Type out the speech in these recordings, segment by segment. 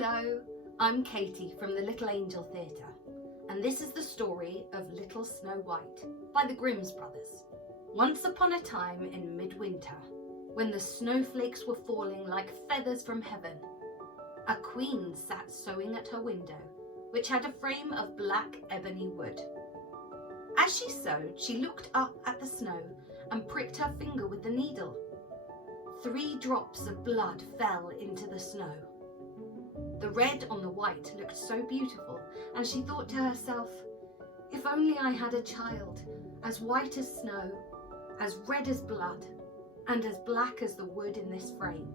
Hello, I'm Katie from the Little Angel Theatre, and this is the story of Little Snow White by the Grimm brothers. Once upon a time in midwinter, when the snowflakes were falling like feathers from heaven, a queen sat sewing at her window, which had a frame of black ebony wood. As she sewed, she looked up at the snow and pricked her finger with the needle. 3 drops of blood fell into the snow. The red on the white looked so beautiful, and she thought to herself, if only I had a child as white as snow, as red as blood, and as black as the wood in this frame.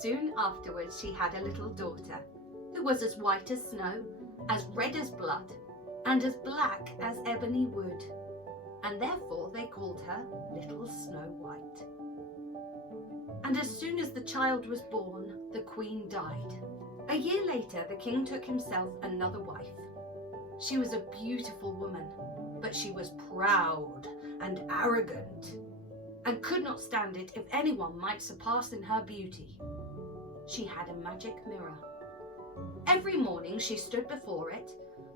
Soon afterwards she had a little daughter, who was as white as snow, as red as blood, and as black as ebony wood, and therefore they called her Little Snow White. And as soon as the child was born, the queen died. A year later, the king took himself another wife. She was a beautiful woman, but she was proud and arrogant, and could not stand it if anyone might surpass in her beauty. She had a magic mirror. Every morning she stood before it,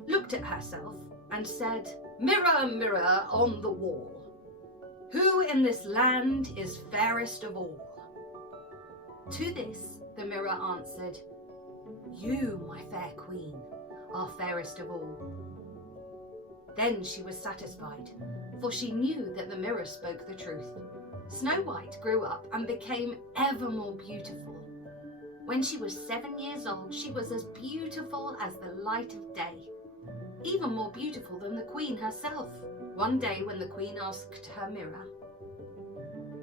looked at herself, and said, "Mirror, mirror on the wall, who in this land is fairest of all?" To this the mirror answered, "You, my fair queen, are fairest of all." Then she was satisfied, for she knew that the mirror spoke the truth. Snow White grew up and became ever more beautiful. When she was 7 years old, she was as beautiful as the light of day, even more beautiful than the queen herself. One day when the queen asked her mirror,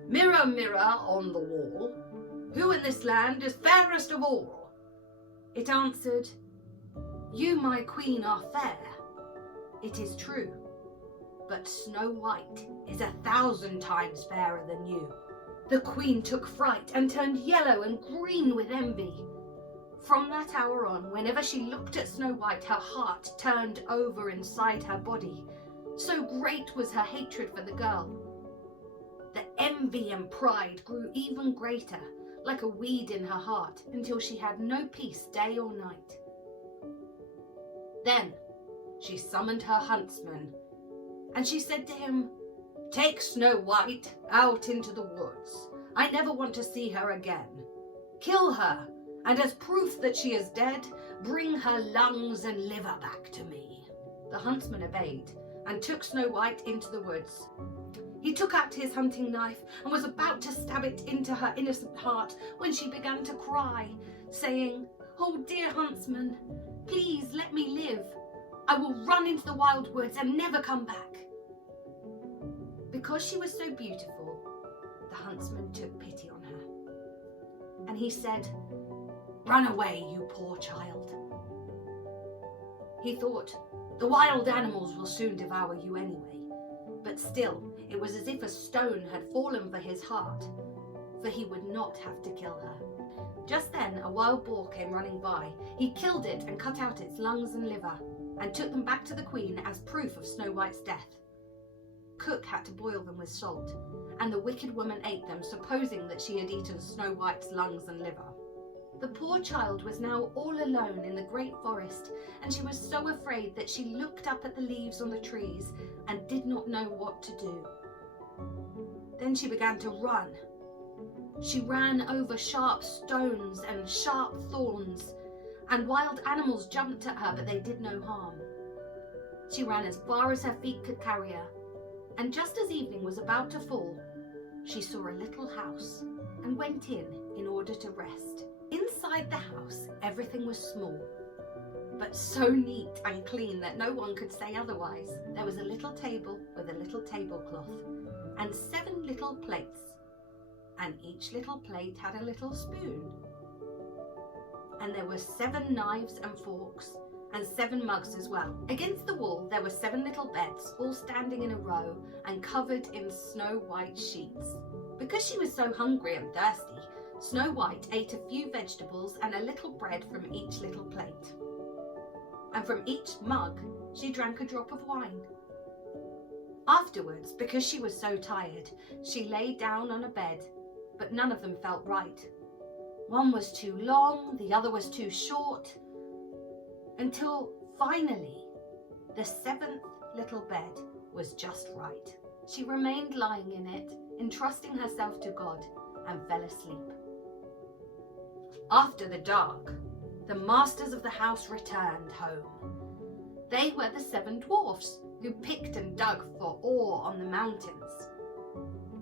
"Mirror, mirror on the wall, who in this land is fairest of all?" it answered, "You, my queen, are fair, it is true, but Snow White is 1,000 times fairer than you." The queen took fright and turned yellow and green with envy. From that hour on, whenever she looked at Snow White, her heart turned over inside her body. So great was her hatred for the girl. The envy and pride grew even greater, like a weed in her heart, until she had no peace day or night. Then she summoned her huntsman, and she said to him, "Take Snow White out into the woods. I never want to see her again. Kill her, and as proof that she is dead, bring her lungs and liver back to me." The huntsman obeyed and took Snow White into the woods. He took out his hunting knife and was about to stab it into her innocent heart when she began to cry, saying, "Oh dear huntsman, please let me live. I will run into the wild woods and never come back." Because she was so beautiful, the huntsman took pity on her, and he said, "Run away, you poor child." He thought, the wild animals will soon devour you anyway. But still, it was as if a stone had fallen for his heart, for he would not have to kill her. Just then, a wild boar came running by. He killed it and cut out its lungs and liver, and took them back to the queen as proof of Snow White's death. Cook had to boil them with salt, and the wicked woman ate them, supposing that she had eaten Snow White's lungs and liver. The poor child was now all alone in the great forest, and she was so afraid that she looked up at the leaves on the trees and did not know what to do. Then she began to run. She ran over sharp stones and sharp thorns, and wild animals jumped at her, but they did no harm. She ran as far as her feet could carry her, and just as evening was about to fall, she saw a little house and went in order to rest. Inside the house, everything was small, but so neat and clean that no one could say otherwise. There was a little table with a little tablecloth, and 7 little plates, and each little plate had a little spoon. And there were 7 knives and forks, and 7 mugs as well. Against the wall there were 7 little beds, all standing in a row and covered in snow white sheets. Because she was so hungry and thirsty, Snow White ate a few vegetables and a little bread from each little plate. And from each mug she drank a drop of wine. Afterwards, because she was so tired, she lay down on a bed, but none of them felt right. One was too long, the other was too short, until finally the 7th little bed was just right. She remained lying in it, entrusting herself to God, and fell asleep. After the dark, the masters of the house returned home. They were the 7 dwarfs who picked and dug for ore on the mountains.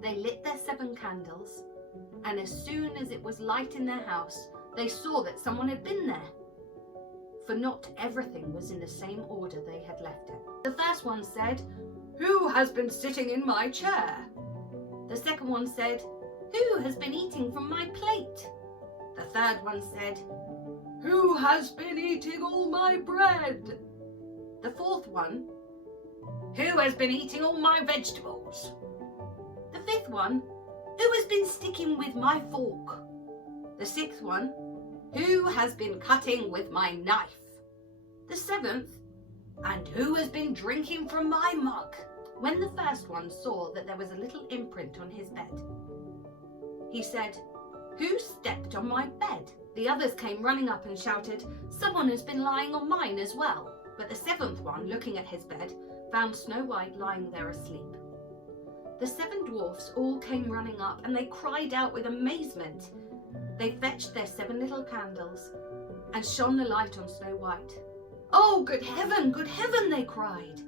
They lit their 7 candles, and as soon as it was light in their house, they saw that someone had been there. For not everything was in the same order they had left it. The first one said, "Who has been sitting in my chair?" The second one said, "Who has been eating from my plate?" The third one said, "Who has been eating all my bread?" The fourth one, "Who has been eating all my vegetables?" The fifth one, "Who has been sticking with my fork?" The sixth one, "Who has been cutting with my knife?" The seventh, "And who has been drinking from my mug?" When the first one saw that there was a little imprint on his bed, he said, "Who stepped on my bed?" The others came running up and shouted, "Someone has been lying on mine as well." But the 7th one, looking at his bed, found Snow White lying there asleep. The 7 dwarfs all came running up, and they cried out with amazement. They fetched their 7 little candles and shone the light on Snow White. "Oh, good heaven, they cried.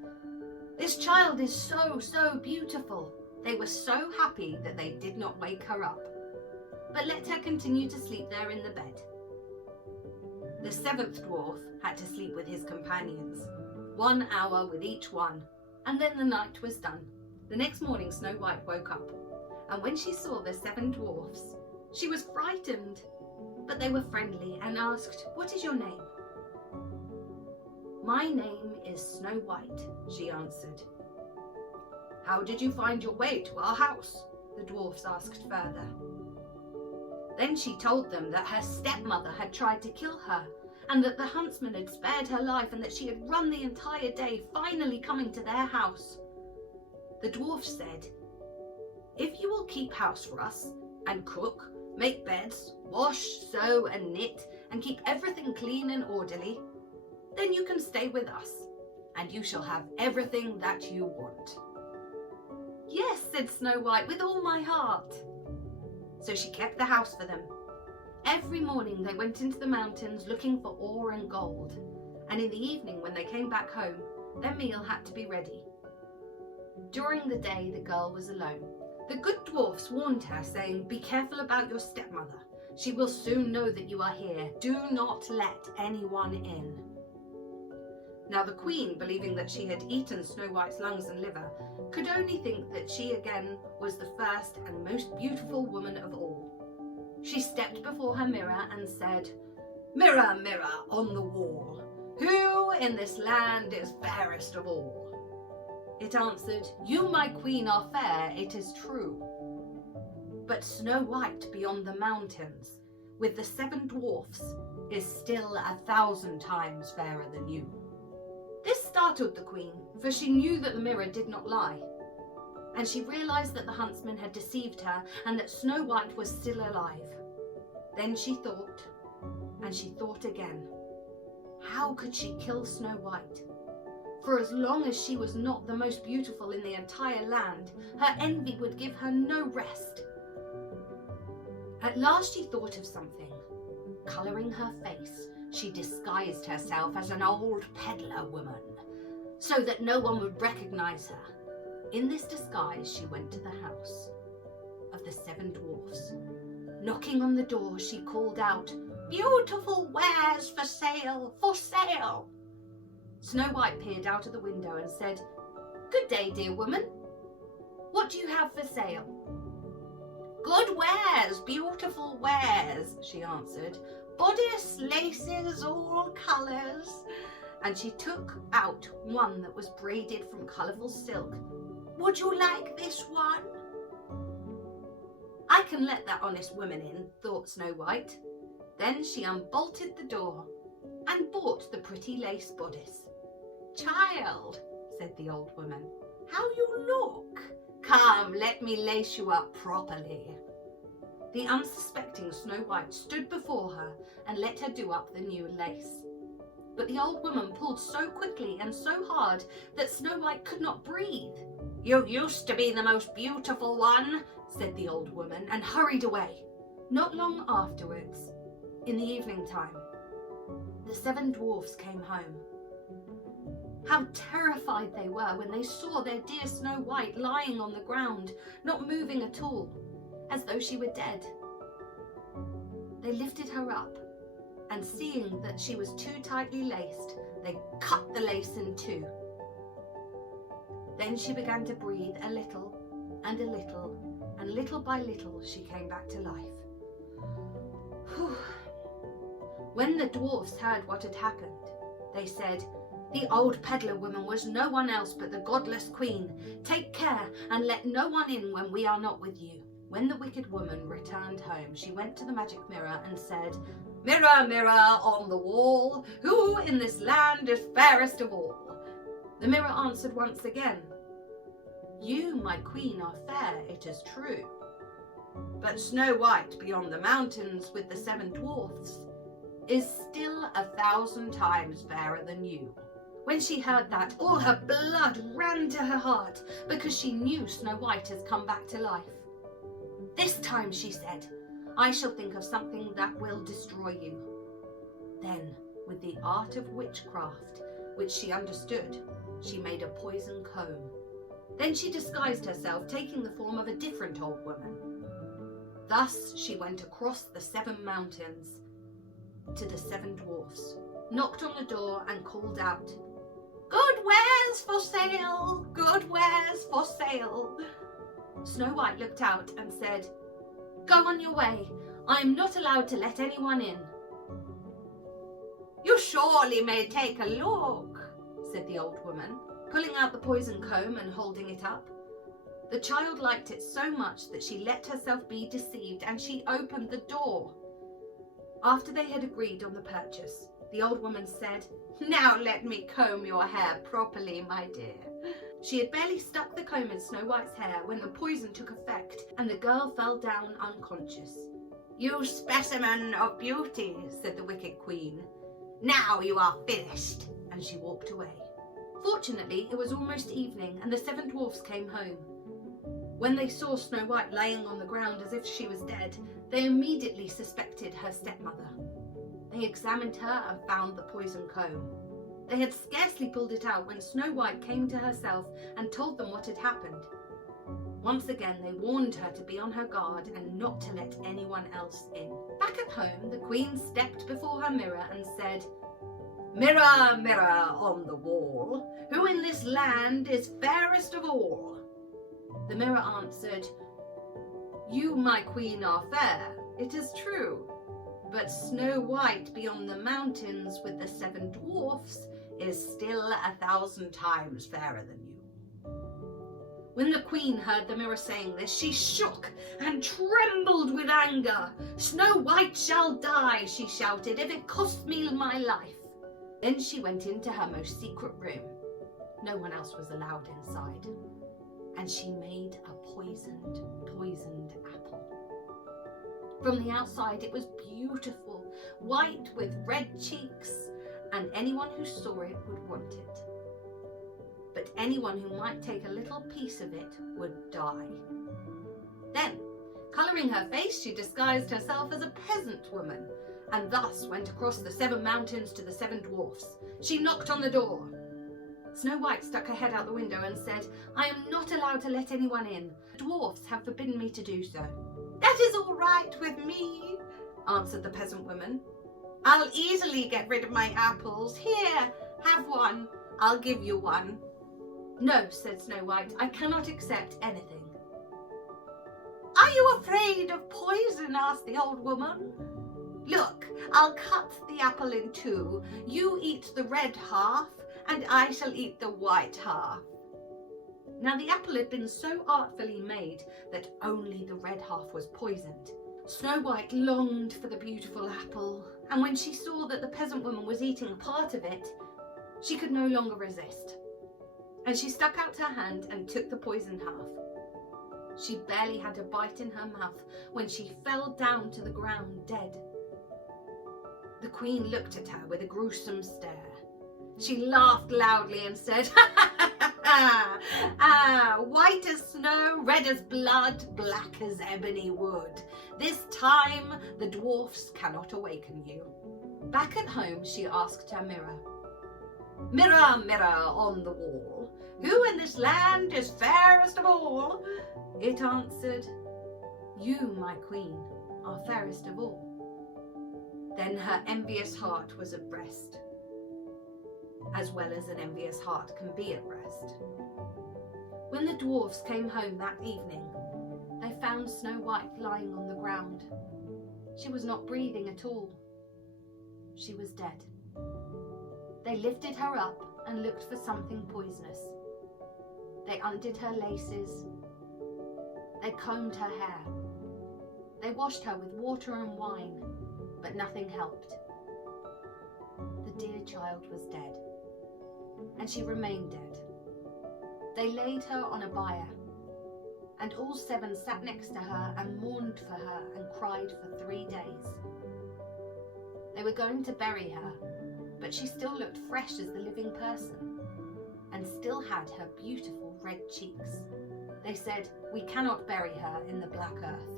"This child is so beautiful." They were so happy that they did not wake her up, but let her continue to sleep there in the bed. The 7th dwarf had to sleep with his companions, 1 hour with each one, and then the night was done. The next morning Snow White woke up, and when she saw the 7 dwarfs, she was frightened, but they were friendly and asked, "What is your name?" "My name is Snow White," she answered. "How did you find your way to our house?" the dwarfs asked further. Then she told them that her stepmother had tried to kill her, and that the huntsman had spared her life, and that she had run the entire day, finally coming to their house. The dwarf said, "If you will keep house for us, and cook, make beds, wash, sew and knit, and keep everything clean and orderly, then you can stay with us, and you shall have everything that you want." "Yes," said Snow White, "with all my heart." So she kept the house for them. Every morning they went into the mountains looking for ore and gold, and in the evening when they came back home, their meal had to be ready. During the day the girl was alone. The good dwarfs warned her, saying, "Be careful about your stepmother. She will soon know that you are here. Do not let anyone in." Now the queen, believing that she had eaten Snow White's lungs and liver, could only think that she again was the first and most beautiful woman of all. She stepped before her mirror and said, "Mirror, mirror on the wall, who in this land is fairest of all?" It answered, "You, my queen, are fair, it is true. But Snow White beyond the mountains, with the 7 dwarfs, is still 1,000 times fairer than you." This startled the queen, for she knew that the mirror did not lie, and she realised that the huntsman had deceived her and that Snow White was still alive. Then she thought, and she thought again. How could she kill Snow White? For as long as she was not the most beautiful in the entire land, her envy would give her no rest. At last she thought of something. Colouring her face, she disguised herself as an old peddler woman, so that no one would recognise her. In this disguise she went to the house of the 7 dwarfs. Knocking on the door, she called out, "Beautiful wares for sale, for sale!" Snow White peered out of the window and said, "Good day, dear woman. What do you have for sale?" "Good wares, beautiful wares," she answered. "Bodice, laces, all colours." And she took out one that was braided from colourful silk. "Would you like this one?" "I can let that honest woman in," thought Snow White. Then she unbolted the door and bought the pretty lace bodice. "Child," said the old woman, "how you look! Come, let me lace you up properly." The unsuspecting Snow White stood before her and let her do up the new lace. But the old woman pulled so quickly and so hard that Snow White could not breathe. "You used to be the most beautiful one," said the old woman, and hurried away. Not long afterwards, in the evening time, the 7 dwarfs came home. How terrified they were when they saw their dear Snow White lying on the ground, not moving at all, as though she were dead. They lifted her up, and seeing that she was too tightly laced, they cut the lace in two. Then she began to breathe a little, and a little, and little by little she came back to life. Whew. When the dwarfs heard what had happened, they said, "The old peddler woman was no one else but the godless queen. Take care and let no one in when we are not with you." When the wicked woman returned home, she went to the magic mirror and said, "Mirror, mirror on the wall, who in this land is fairest of all?" The mirror answered once again, "You, my queen, are fair, it is true. But Snow White beyond the mountains with the 7 dwarfs is still 1,000 times fairer than you." When she heard that, all her blood ran to her heart, because she knew Snow White has come back to life. "This time," she said, "I shall think of something that will destroy you." Then, with the art of witchcraft, which she understood, she made a poison comb. Then she disguised herself, taking the form of a different old woman. Thus she went across the 7 mountains to the 7 dwarfs, knocked on the door and called out, "Good wares for sale, good wares for sale." Snow White looked out and said, "Go on your way, I am not allowed to let anyone in." "You surely may take a look," said the old woman, pulling out the poison comb and holding it up. The child liked it so much that she let herself be deceived, and she opened the door. After they had agreed on the purchase, the old woman said, "Now let me comb your hair properly, my dear." She had barely stuck the comb in Snow White's hair when the poison took effect and the girl fell down unconscious. "You specimen of beauty," said the wicked queen. "Now you are finished," and she walked away. Fortunately, it was almost evening and the 7 dwarfs came home. When they saw Snow White laying on the ground as if she was dead, they immediately suspected her stepmother. They examined her and found the poison comb. They had scarcely pulled it out when Snow White came to herself and told them what had happened. Once again they warned her to be on her guard and not to let anyone else in. Back at home, the queen stepped before her mirror and said, "Mirror, mirror on the wall, who in this land is fairest of all?" The mirror answered, "You, my queen, are fair, it is true, but Snow White beyond the mountains with the 7 dwarfs is still 1,000 times fairer than you." When the queen heard the mirror saying this, she shook and trembled with anger. "Snow White shall die," she shouted, "if it costs me my life." Then she went into her most secret room. No one else was allowed inside. And she made a poisoned apple. From the outside it was beautiful, white with red cheeks, and anyone who saw it would want it. But anyone who might take a little piece of it would die. Then, colouring her face, she disguised herself as a peasant woman, and thus went across the 7 mountains to the 7 dwarfs. She knocked on the door. Snow White stuck her head out the window and said, "I am not allowed to let anyone in. Dwarfs have forbidden me to do so." "That is all right with me," answered the peasant woman. "I'll easily get rid of my apples. Here, have one. I'll give you one." "No," said Snow White, "I cannot accept anything." "Are you afraid of poison?" asked the old woman. "Look, I'll cut the apple in 2. You eat the red half, and I shall eat the white half." Now the apple had been so artfully made that only the red half was poisoned. Snow White longed for the beautiful apple, and when she saw that the peasant woman was eating a part of it, she could no longer resist. And she stuck out her hand and took the poisoned half. She barely had a bite in her mouth when she fell down to the ground dead. The Queen looked at her with a gruesome stare. She laughed loudly and said, white as snow, red as blood, black as ebony wood. This time the dwarfs cannot awaken you. Back at home, she asked her mirror, Mirror, mirror on the wall, who in this land is fairest of all? It answered, You, my queen, are fairest of all. Then her envious heart was at rest, as well as an envious heart can be at rest. When the dwarfs came home that evening, they found Snow White lying on the ground. She was not breathing at all. She was dead. They lifted her up and looked for something poisonous. They undid her laces. They combed her hair. They washed her with water and wine, but nothing helped. The dear child was dead, and she remained dead. They laid her on a bier, and all 7 sat next to her and mourned for her and cried for 3 days. They were going to bury her, but she still looked fresh as the living person, and still had her beautiful red cheeks. They said, We cannot bury her in the black earth.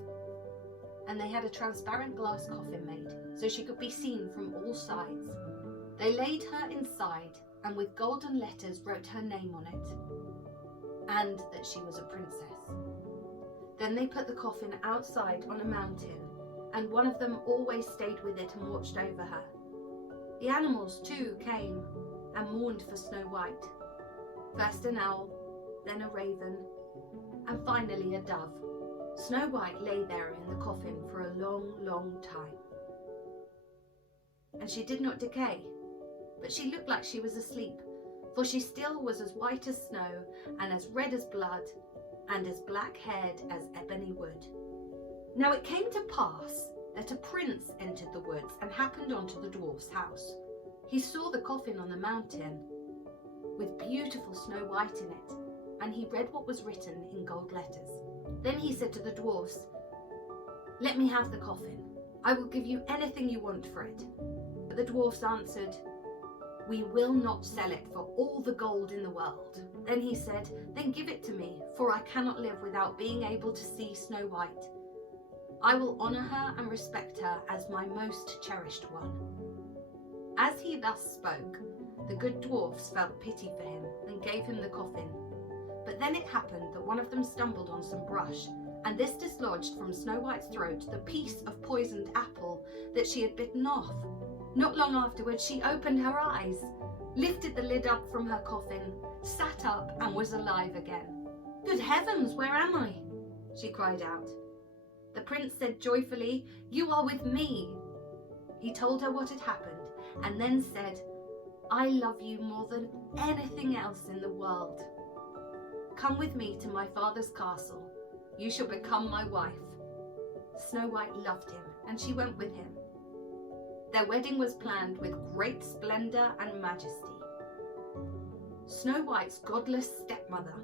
And they had a transparent glass coffin made, so she could be seen from all sides. They laid her inside, and with golden letters wrote her name on it, and that she was a princess. Then they put the coffin outside on a mountain, and one of them always stayed with it and watched over her. The animals too came and mourned for Snow White. First an owl, then a raven, and finally a dove. Snow White lay there in the coffin for a long, long time. And she did not decay, but she looked like she was asleep, for she still was as white as snow, and as red as blood, and as black-haired as ebony wood. Now it came to pass that a prince entered the woods and happened onto the dwarf's house. He saw the coffin on the mountain with beautiful Snow White in it, and he read what was written in gold letters. Then he said to the dwarfs, Let me have the coffin. I will give you anything you want for it. But the dwarfs answered, We will not sell it for all the gold in the world. Then he said, Then give it to me, for I cannot live without being able to see Snow White. I will honour her and respect her as my most cherished one. As he thus spoke, the good dwarfs felt pity for him and gave him the coffin. But then it happened that one of them stumbled on some brush, and this dislodged from Snow White's throat the piece of poisoned apple that she had bitten off. Not long afterwards, she opened her eyes, lifted the lid up from her coffin, sat up, and was alive again. Good heavens, where am I? She cried out. The prince said joyfully, You are with me. He told her what had happened, and then said, I love you more than anything else in the world. Come with me to my father's castle. You shall become my wife. Snow White loved him, and she went with him. Their wedding was planned with great splendour and majesty. Snow White's godless stepmother,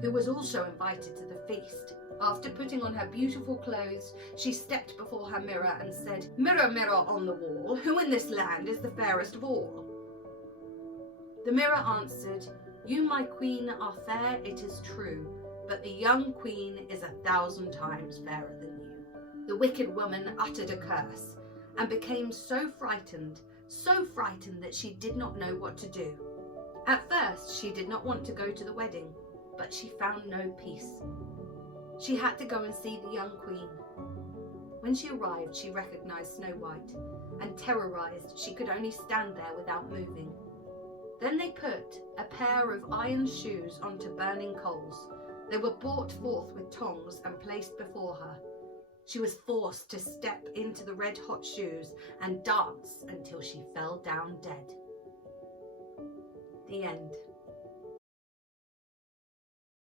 who was also invited to the feast, after putting on her beautiful clothes, she stepped before her mirror and said, Mirror, mirror on the wall, who in this land is the fairest of all? The mirror answered, You, my queen, are fair, it is true, but the young queen is 1,000 times fairer than you. The wicked woman uttered a curse and became so frightened that she did not know what to do. At first, she did not want to go to the wedding, but she found no peace. She had to go and see the young queen. When she arrived, she recognized Snow White, and terrorized, she could only stand there without moving. Then they put a pair of iron shoes onto burning coals. They were brought forth with tongs and placed before her. She was forced to step into the red-hot shoes and dance until she fell down dead. The end.